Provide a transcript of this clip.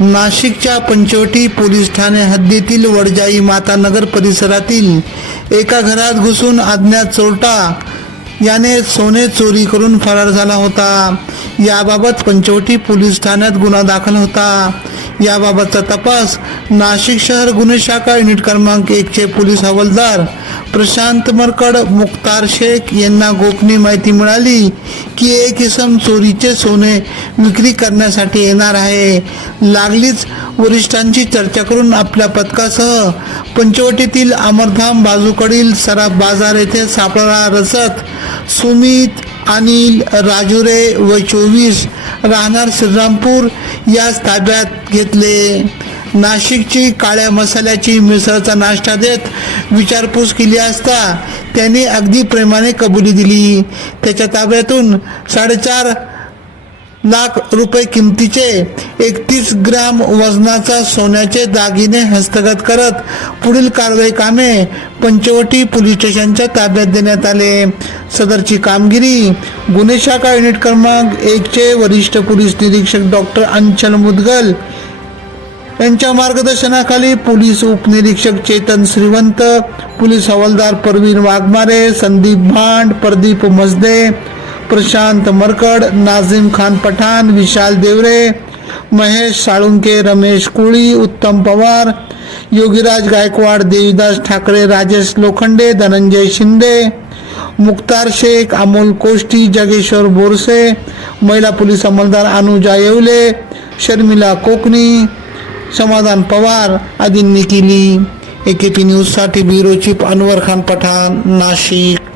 नाशिकच्या पंचवटी पोलीस ठाणे हद्दीतील वडजाई माता नगर परिसरातील एका घरात घुसून अज्ञात चोरटा याने सोने चोरी करून फरार झाला होता. याबाबत पंचवटी पोलीस ठाण्यात गुन्हा दाखल होता. याबाबतचा तपास नाशिक शहर गुन्हे शाखा युनिट क्रमांक एकचे पोलीस हवालदार प्रशांत मरकड मुक्तार शेख यांना गोपनीय माहिती मिळाली की एक इसम चोरीचे सोने विक्री करण्यासाठी येणार आहे. लागलीच वरिष्ठांची चर्चा करून आपल्या पथकासह पंचवटीतील अमरधाम बाजूकडील सराफ बाजार येथे सापळा रचत सुमित अनिल राजुरे व चोवीस राहणार श्रीरामपूर याच ताब्यात घेतले. नाशिकची काळ्या मसाल्याची मिसळचा नाश्ता देत विचारपूस केली असता त्यांनी अगदी प्रेमाने कबुली दिली. त्याच्या ताब्यातून साडेचार लाख रुपये किमतीचे एकतीस ग्राम वजनाचा सोन्याचे दागिने हस्तगत करत पुढील कारवाई कामे पंचवटी पोलीस स्टेशनच्या ताब्यात देण्यात आले. सदरची कामगिरी गुन्हे शाखा युनिट क्रमांक एकचे वरिष्ठ पोलीस निरीक्षक डॉक्टर अंचल मुदगल यांच्या मार्गदर्शनाखाली पोलीस उपनिरीक्षक चेतन श्रीवंत पोलीस हवालदार परवीन वाघमारे संदीप भांड प्रदीप मजदे प्रशांत मरकड नाझीम खान पठाण विशाल देवरे महेश साळुंके रमेश कुळी उत्तम पवार योगीराज गायकवाड देवीदास ठाकरे राजेश लोखंडे धनंजय शिंदे मुक्तार शेख अमोल कोष्टी जगेश्वर बोरसे महिला पोलीस अंमलदार अनुजा येवले शर्मिला कोकणी समाधान पवार आदींनी केली. ए के पी न्यूजसाठी ब्युरो चीफ अनवर खान पठाण नाशिक.